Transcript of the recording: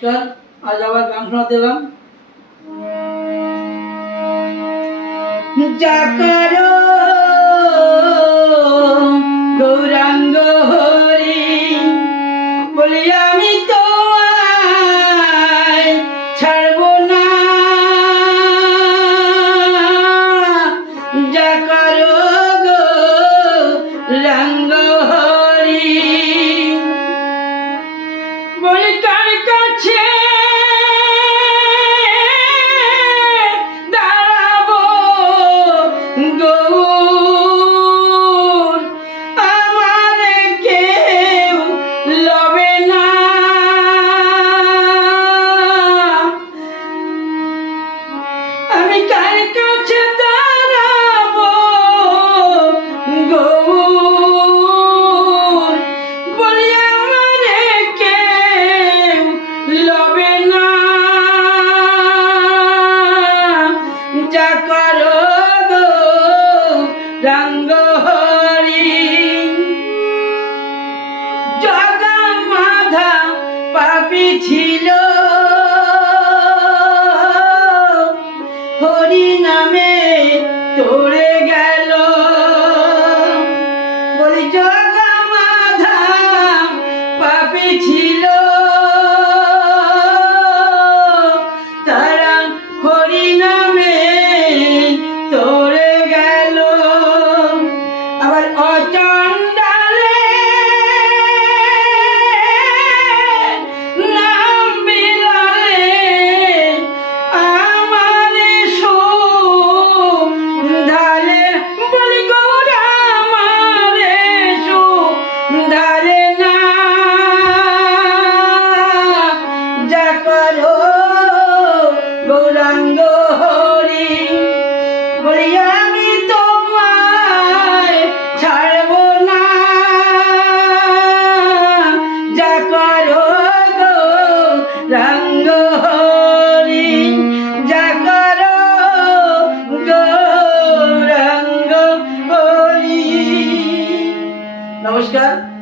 নমস্কার, আজ আবার গান শোনাতে এলাম হরি, বলি আমি ছাড়বো না। যা করো গৌরাঙ্গ হরি, বলি কার ছিল। হরি নামে তোরে গেল। বলি জগা পাপি ছিল। তারা হরি নামে তোরে গেল। আবার অচণ্ডালে করো গো রঙ্গ হরি যা করো গো রঙ্গ হরি। নমস্কার।